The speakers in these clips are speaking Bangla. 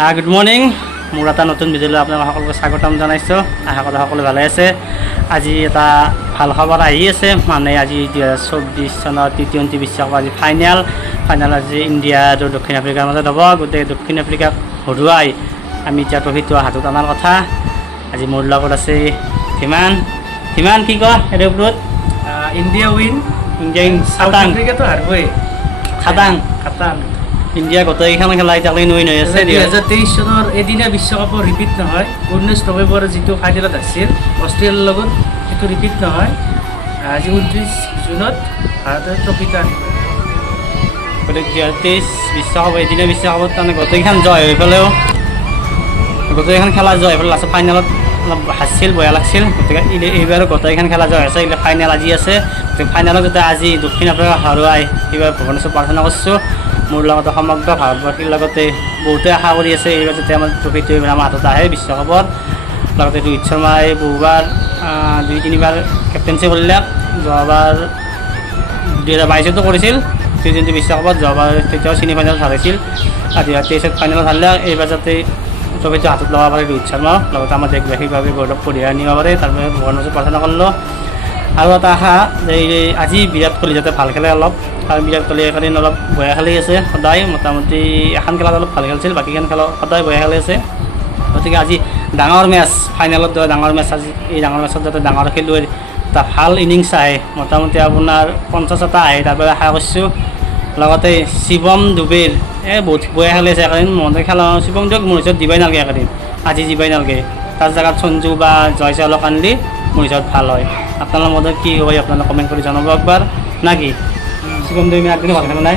গুড মৰ্ণিং মোৰ এটা নতুন ভিডিঅ'লৈ আপোনালোক সকলোকে স্বাগতম জনাইছোঁ। আশা কৰোঁ সকলো ভালে আছে। আজি এটা ভালো খবৰ আহি আছে। মানে আজি দুহেজাৰ চৌব্বিছ চনৰ টি টুৱেণ্টি বিশ্বকাপ আজি ফাইনেল ফাইনেল আজি ইণ্ডিয়া আৰু দক্ষিণ আফ্ৰিকাৰ মাজত হ'ব। গোটেই দক্ষিণ আফ্ৰিকাক হৰুৱাই আমি এতিয়া ট্ৰফিটো হাতত অনাৰ কথা। আজি মোৰ লগত আছে ধীমান ধীমান কি কয় ইয়াৰ ওপৰত। ইণ্ডিয়া উইন ইণ্ডিয়া চাউথ খাটাং হাৰবই। খাটাং খাটাং ইণ্ডিয়া গোটেইকেইখন খেলা এতিয়ালৈকে নৈ নৈ আছে দুহেজাৰ তেইছ চনৰ এদিনীয়া বিশ্বকাপৰ ৰিপিট নহয় ঊনৈছ নৱেম্বৰৰ যিটো ফাইনেলত আছিল অষ্ট্ৰেলিয়াৰ লগত সেইটো ৰিপিট নহয়। আজি ঊনত্ৰিছ জুনত ভাৰতে ট্ৰফিটো আনিব। গতিকে দুহেজাৰ তেইছ বিশ্বকাপ এদিনীয়া বিশ্বকাপত তাৰমানে গোটেইখন জয় হৈ পেলাইও গোটেইখন খেলা জয় হৈ পেলাই লাষ্টত ফাইনেলত অলপ হাঁচিছিল বেয়া লাগছিল। গতিকে এইবাৰ গোটেইখন খেলা জয় হৈছে এইবিলাক ফাইনেল আজি আছে। গতিকে ফাইনেলত যাতে আজি দক্ষিণ আফ্ৰিকা হৰুৱাই এইবাৰ ভুৱনেশ্বৰ প্ৰাৰ্থনা কৰিছোঁ। মোৰ লগতে সমগ্ৰ ভাৰতবাসীৰ লগতে বহুতে আশা কৰি আছে এইবাৰ যাতে আমাৰ ট্ৰফিটো এইবাৰ আমাৰ হাতত আহে বিশ্বকাপৰ লগতে ৰোহিত শৰ্মাই বহুবাৰ দুই, তিনিবাৰ কেপ্টেনশ্বিপ কৰিলে। যোৱাবাৰ দুহেজাৰ বাইছতো কৰিছিল। টি টুৱেণ্টি বিশ্বকাপত যোৱাবাৰ তেতিয়াও ছেমি ফাইনেলত হাৰিছিল। আৰু দুহেজাৰ তেইছত ফাইনেলত হাৰিলে। এইবাৰ যাতে ট্ৰফিটো হাতত ল'ব পাৰে ৰোহিত শৰ্মা লগতে আমাৰ দেশবাসীভাৱে গৌৰৱ কঢ়িয়াই আনিব পাৰে। তাৰ বাবে ভগৱানৰ প্ৰাৰ্থনা কৰিলোঁ। আৰু এটা আশা যে আজি বিৰাট কোহলি যাতে ভালো খেলে অলপ কাৰণ বিৰাট কোহলি একেদিন অলপ বেয়া খেলি আছে, সদায় মোটামুটি এখন খেলত অলপ ভালো খেলিছিল বাকীখন খেলত সদায় বেয়া খেলি আছে। গতিকে আজি ডাঙৰ মেচ ফাইনেলত দৰে ডাঙৰ মেচ আজি এই ডাঙৰ মেচত যাতে ডাঙৰ খেলুৱৈৰ এটা ভালো ইনিংছ আহে, মোটামুটি আপোনাৰ পঞ্চাছ এটা আহে, তাৰ বাবে আশা কৰিছোঁ। লগতে শিৱম ডুবেৰ এই বহুত বেয়া খেলি আছে একেদিন মহতে খেলা শিৱম ডুবেক মোৰ হিচাপত দিবই নালাগে একেদিন, আজি দিবই নালাগে। তাৰ জেগাত সঞ্জু বা জয় চাউলক আনিলে মোৰ হিচাপত ভালো হয়। আপোনালোকৰ মতে কি হয় আপোনালোকে কমেণ্ট কৰি জনাব একবাৰ না কি শিৱম দেৱে আগদিনা ভালো নাই।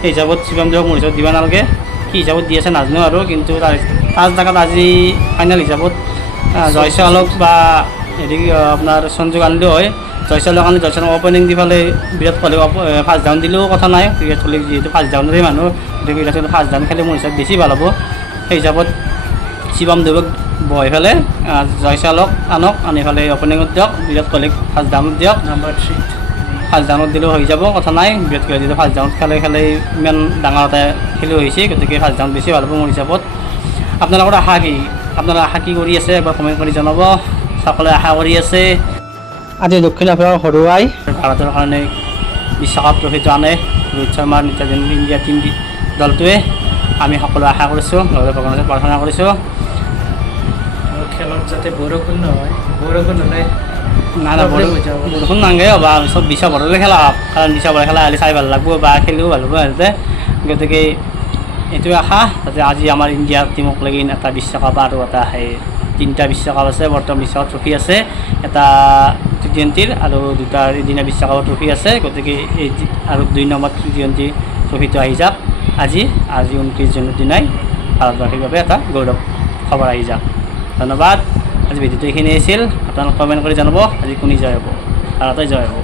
সেই হিচাপত শিৱম দেৱক মোৰ হিচাপত দিব নালাগে। কি হিচাপত দি আছে নাজানো আৰু কিন্তু তাৰ তাৰ জেগাত আজি ফাইনেল হিচাপত আহ, জয় চাউলক বা হেৰি আপোনাৰ সঞ্জুক আনিলেও হয়। জয় চাউলক আনি জয় অপেনিং দি পেলাই বিৰাট কোহলিক ফাৰ্ষ্ট ডাউন দিলেও কথা নাই। বিৰাট কোহলিক যিহেতু ফাৰ্ষ্ট ডাউনৰে মানুহ গতিকে বিৰাট কোহলি ফাৰ্ষ্ট ডাউন খেলি মোৰ হিচাপত বেছি ভালো হ'ব। সেই হিচাপত শিৱম দেৱক বহাই পেলাই আহ, জয় চাউলক আনক আনি পেলাই অপেনিঙত দিয়ক বিৰাট কোহলিক ফাৰ্ষ্ট ডাউনত দিয়ক। নাম্বাৰ থ্ৰী ফাৰ্ষ্ট ডাউনত দিলেও হৈ যাব কথা নাই বিৰাট কোহলি যিটো ফাৰ্ষ্ট ডাউনত খেলে খেলে ইমান ডাঙৰ এটা খেলুৱৈ হৈছে গতিকে ফাৰ্ষ্ট ডাউন বেছি ভালো হ'ব মোৰ হিচাপত। আপোনালোকৰ আশা কি? আপোনালোকে আশা কি কৰি আছে এবাৰ কমেণ্ট কৰি জনাব। সকলোৱে আশা কৰি আছে। আজি দক্ষিণ আফ্ৰিকাৰ হৰুৱাই ভাৰতৰ কাৰণে বিশ্বকাপ ট্ৰফিটো আনে। ৰোহিত শৰ্মাৰ নেতৃত্বাধীন ইণ্ডিয়া টীম দলটোৱে। আমি সকলোৱে আশা কৰিছোঁ লগতে ভগৱানৰ ওচৰত প্ৰাৰ্থনা কৰিছোঁ। খেলত যাতে বৰষুণ নহয় বৰষুণ হ'লে না না। বৰষুণ নাংগে বা চব বিছ অভাৰলৈ খেলা হওক কাৰণ বিছ অভাৰ খেলা হ'লে চাই ভালো লাগব বা খেলিও ভালো হ'ব সিহঁতে। গতিকে এইটোৱে আশা যাতে আজি আমাৰ ইণ্ডিয়াৰ টীমক লাগি এটা বিশ্বকাপ আৰু এটা সেই তিনিটা বিশ্বকাপ আছে বৰ্তমান বিশ্বকাপ ট্ৰফি আছে এটা টি টুৱেণ্টিৰ আৰু দুটা এদিনীয়া বিশ্বকাপৰ ট্ৰফি আছে গতিকে এই আৰু দুই নম্বৰ টি টুৱেণ্টি ট্ৰফিটো আহি যাওক। আজি আজি ঊনত্ৰিছ জুনৰ দিনাই ভাৰতবাসীৰ বাবে এটা গৌৰৱ খবৰ আহি যাওক ধন্যবাদ। আজি ভিডিঅ'টো এইখিনি আছিল। আপোনালোকে কমেণ্ট কৰি জনাব। আজি কোনে জয় হ'ব? ভাৰতে জয় হ'ব।